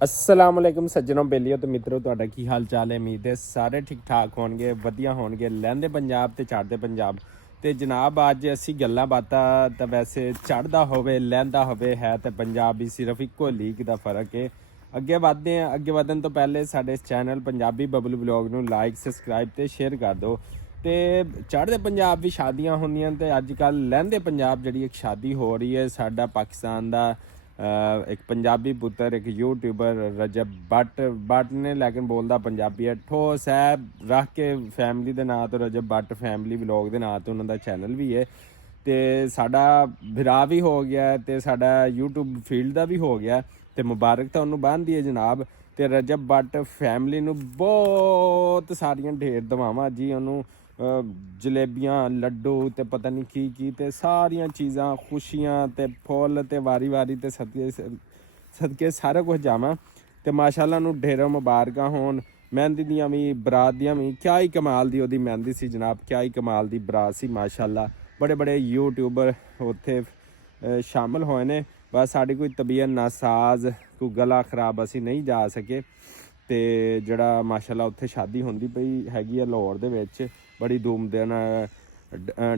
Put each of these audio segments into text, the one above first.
अस्सलामुअलैकुम सज्जनों बेलियो तो मित्रों ਤੁਹਾਡਾ ਕੀ ਹਾਲ ਚਾਲ ਹੈ। ਉਮੀਦ ਹੈ ਸਾਰੇ ਠੀਕ ਠਾਕ ਹੋਣਗੇ, ਵਧੀਆ ਹੋਣਗੇ। ਲਹਿੰਦੇ ਪੰਜਾਬ ਤੇ ਚੜ੍ਹਦੇ ਪੰਜਾਬ ਤੇ ਜਨਾਬ ਅੱਜ ਅਸੀਂ ਗੱਲਾਂ ਬਾਤਾਂ ਤਾਂ ਵੈਸੇ ਚੜ੍ਹਦਾ ਹੋਵੇ ਲਹਿੰਦਾ ਹੋਵੇ ਹੈ ਤੇ ਪੰਜਾਬੀ ਸਿਰਫ ਇੱਕੋ ਲੀਕ ਦਾ ਫਰਕ ਹੈ। ਅੱਗੇ ਵਧਦੇ ਹਾਂ। ਅੱਗੇ ਵਧਣ ਤੋਂ ਪਹਿਲੇ ਸਾਡੇ ਚੈਨਲ ਪੰਜਾਬੀ ਬਬਲੂ ਵਲੌਗ ਨੂੰ ਲਾਈਕ ਸਬਸਕ੍ਰਾਈਬ ਤੇ ਸ਼ੇਅਰ ਕਰ ਦਿਓ। ਤੇ ਚੜ੍ਹਦੇ ਪੰਜਾਬ ਵੀ ਸ਼ਾਦੀਆਂ ਹੁੰਦੀਆਂ ਤੇ ਅੱਜ ਕੱਲ੍ਹ ਲਹਿੰਦੇ ਪੰਜਾਬ ਜਿਹੜੀ ਇੱਕ ਸ਼ਾਦੀ ਹੋ ਰਹੀ ਹੈ। ਸਾਡਾ ਪਾਕਿਸਤਾਨ ਦਾ एक पंजाबी पुत्र एक यूट्यूबर रजब बट ने लेकिन बोलता पंजाबी है ठोस है रख के फैमिली के नाँ तो रजब बट फैमिली व्लॉग के नाँ तो उन्होंने चैनल भी है तो साडा भरा भी हो गया तो साडा यूट्यूब फील्ड का भी हो गया तो मुबारक तो उन्होंने बनती है जनाब। तो रजब बट फैमिली नूं बहुत सारियां ढेर दवावां जी उन्होंने जलेबियां लड्डू ते पता नहीं की ते सारियां चीज़ां खुशियां ते फुल ते वारी वारी ते सदके सारा कुछ जावां ते माशाअल्लाह नूं ढेरों मुबारकां होण। मेहंदी दियां भी बरात दियां भी क्या ही कमाल दी ओहदी मेहंदी सी जनाब, क्या ही कमाल दी बरात सी माशाअल्लाह। बड़े बड़े यूट्यूबर उत्थे शामिल होए ने। बस साडी कोई तबीयत नासाज कोई गला खराब असीं नहीं जा सके ਤੇ ਜਿਹੜਾ ਮਾਸ਼ਾਅੱਲਾ ਉੱਥੇ ਸ਼ਾਦੀ ਹੁੰਦੀ ਪਈ ਹੈਗੀ ਆ ਲਾਹੌਰ ਦੇ ਵਿੱਚ ਬੜੀ ਧੂਮ ਦੇ ਨਾਲ।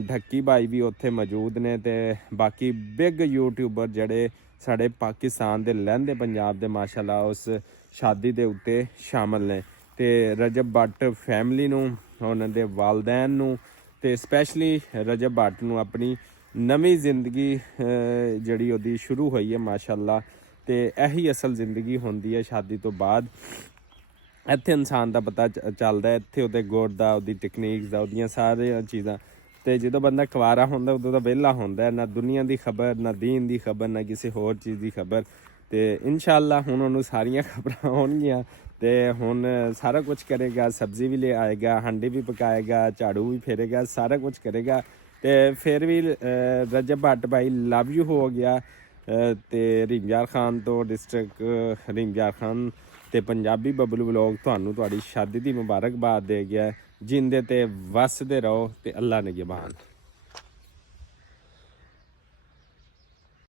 ਢੱਕੀ ਭਾਈ ਵੀ ਉੱਥੇ ਮੌਜੂਦ ਨੇ ਤੇ ਬਾਕੀ ਬਿਗ ਯੂਟਿਊਬਰ ਜਿਹੜੇ ਸਾਡੇ ਪਾਕਿਸਤਾਨ ਦੇ ਲਹਿੰਦੇ ਪੰਜਾਬ ਦੇ ਮਾਸ਼ਾਅੱਲਾ ਉਸ ਸ਼ਾਦੀ ਦੇ ਉੱਤੇ ਸ਼ਾਮਲ ਨੇ। ਤੇ ਰਜਬ ਬੱਟ ਫੈਮਿਲੀ ਨੂੰ ਉਹਨਾਂ ਦੇ ਵਾਲਦੈਨ ਨੂੰ ਤੇ ਸਪੈਸ਼ਲੀ ਰਜਬ ਬੱਟ ਨੂੰ ਆਪਣੀ ਨਵੀਂ ਜ਼ਿੰਦਗੀ ਜਿਹੜੀ ਉਹਦੀ ਸ਼ੁਰੂ ਹੋਈ ਹੈ ਮਾਸ਼ਾਅੱਲਾ। ਤੇ ਇਹੀ ਅਸਲ ਜ਼ਿੰਦਗੀ ਹੁੰਦੀ ਹੈ ਸ਼ਾਦੀ ਤੋਂ ਬਾਅਦ। ਇੱਥੇ ਇਨਸਾਨ ਦਾ ਪਤਾ ਚੱਲਦਾ, ਇੱਥੇ ਉਹਦੇ ਗੁਰ ਦਾ ਉਹਦੀ ਟੈਕਨੀਕਸ ਦਾ ਉਹਦੀਆਂ ਸਾਰੀਆਂ ਚੀਜ਼ਾਂ। ਅਤੇ ਜਦੋਂ ਬੰਦਾ ਕੁਆਰਾ ਹੁੰਦਾ ਉਦੋਂ ਤਾਂ ਵਿਹਲਾ ਹੁੰਦਾ, ਨਾ ਦੁਨੀਆ ਦੀ ਖਬਰ ਨਾ ਦੀਨ ਦੀ ਖਬਰ ਨਾ ਕਿਸੇ ਹੋਰ ਚੀਜ਼ ਦੀ ਖਬਰ। ਅਤੇ ਇਨਸ਼ਾ ਅੱਲਾ ਹੁਣ ਉਹਨੂੰ ਸਾਰੀਆਂ ਖਬਰਾਂ ਆਉਣਗੀਆਂ ਅਤੇ ਹੁਣ ਸਾਰਾ ਕੁਛ ਕਰੇਗਾ। ਸਬਜ਼ੀ ਵੀ ਲੈ ਆਏਗਾ, ਹਾਂਡੀ ਵੀ ਪਕਾਏਗਾ, ਝਾੜੂ ਵੀ ਫੇਰੇਗਾ, ਸਾਰਾ ਕੁਛ ਕਰੇਗਾ। ਅਤੇ ਫਿਰ ਵੀ ਰਜਬ ਭੱਟ ਭਾਈ ਲਵ ਯੂ ਹੋ ਗਿਆ। ਅਤੇ ਰਿਮਜ਼ਾਰ ਖਾਨ ਤੋਂ ਡਿਸਟ੍ਰਿਕਟ ਰਿਮਜ਼ਾਰ ਖਾਨ ਤੇ ਪੰਜਾਬੀ ਬਬਲੂ ਵਲੌਗ ਤੁਹਾਨੂੰ ਤੁਹਾਡੀ ਸ਼ਾਦੀ ਦੀ ਮੁਬਾਰਕਬਾਦ ਦੇ ਗਿਆ। ਜਿੰਦੇ ਤੇ ਵਸਦੇ ਰਹੋ ਤੇ ਅੱਲਾ ਨਿਗਹਿਬਾਨ।